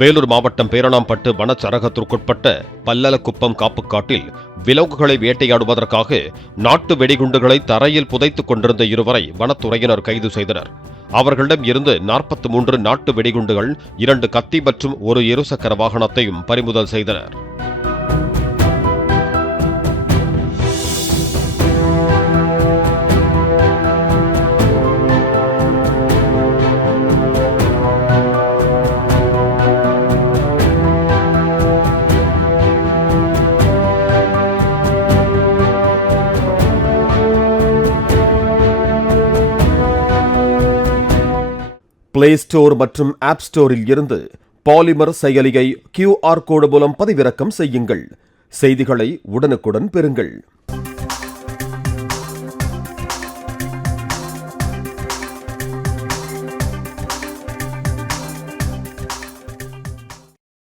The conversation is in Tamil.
வேலூர் மாவட்டம் பேரணாம்பட்டு வனச்சரகத்திற்குட்பட்ட பல்லலக்குப்பம் காப்புக்காட்டில் விலங்குகளை வேட்டையாடுவதற்காக நாட்டு வெடிகுண்டுகளை தரையில் புதைத்துக் கொண்டிருந்த இருவரை வனத்துறையினர் கைது செய்தனர். அவர்களிடம் இருந்து 43 நாட்டு வெடிகுண்டுகள், 2 கத்தி மற்றும் ஒரு இருசக்கர வாகனத்தையும் பறிமுதல் செய்தனர். பிளே ஸ்டோர் மற்றும் ஆப் ஸ்டோரில் இருந்து பாலிமர் செயலியை QR கோடு மூலம் பதிவிறக்கம் செய்யுங்கள். செய்திகளை உடனுக்குடன் பெறுங்கள்.